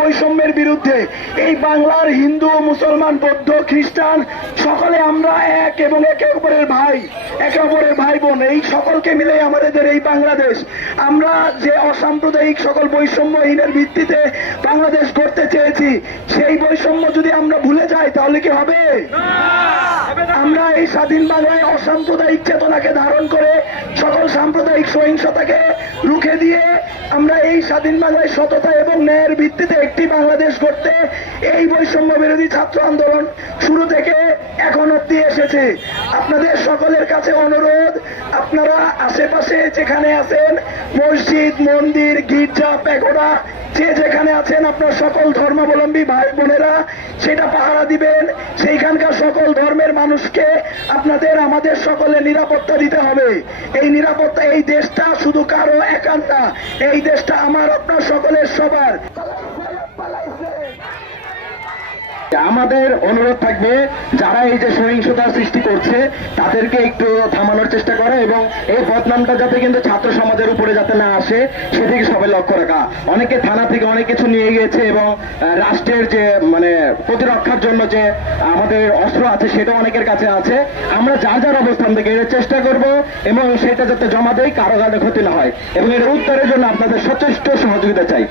বৈষম্যের বিরুদ্ধে এই বাংলার হিন্দু, মুসলমান, বৌদ্ধ, খ্রিস্টান সকলে আমরা এক এবং একে অপরের ভাই বোন। এই সকলকে মিলে আমাদের এই বাংলাদেশ, আমরা যে অসাম্প্রদায়িক সকল বৈষম্যহীনের ভিত্তিতে বাংলাদেশ গড়তে চেয়েছি, সেই বৈষম্য যদি আমরা ভুলে যাই তাহলে কি হবে? আমরা এই স্বাধীন বাংলায় অসাম্প্রদায়িক চেতনাকে ধারণ করে সকল সাম্প্রদায়িক সহিংসতাকে রুখে দিয়ে আমরা এই স্বাধীন বাংলায় সততা এবং ন্যায়ের ভিত্তিতে একটি বাংলাদেশ গড়তে এই বৈষম্য বিরোধী ছাত্র আন্দোলন শুরু থেকে এখন অব্দি এসেছে। আপনাদের সকলের কাছে অনুরোধ, আপনারা আশেপাশে যেখানে আছেন, মসজিদ, মন্দির, গির্জা, প্যাগোডা, যে যেখানে আছেন, আপনার সকল ধর্মাবলম্বী ভাই বোনেরা সেটা পাহারা দিবেন। সেইখানকার সকল ধর্মের মানুষকে আপনাদের আমাদের সকলের নিরাপত্তা দিতে হবে। এই নিরাপত্তা, এই দেশটা শুধু কারো একার না, এই দেশটা আমার আপনার সকলের সবার। আমাদের অনুরোধ থাকবে, যারা এই যে সহিংসতা সৃষ্টি করছে তাদেরকে একটু থামানোর চেষ্টা করে এবং এই বদনামটা যাতে কিন্তু ছাত্র সমাজের উপরে যাতে না আসে সেদিকে সবাই লক্ষ্য রাখা। অনেকে থানা থেকে অনেক কিছু নিয়ে গিয়েছে এবং রাষ্ট্রের যে প্রতিরক্ষার জন্য যে আমাদের অস্ত্র আছে সেটা অনেকের কাছে আছে। আমরা যার অবস্থান থেকে এর চেষ্টা করব এবং সেটা যাতে জমা দেয়, কারো যাতে ক্ষতি না হয় এবং এর উত্তরের জন্য আপনাদের সচেষ্ট সহযোগিতা চাই।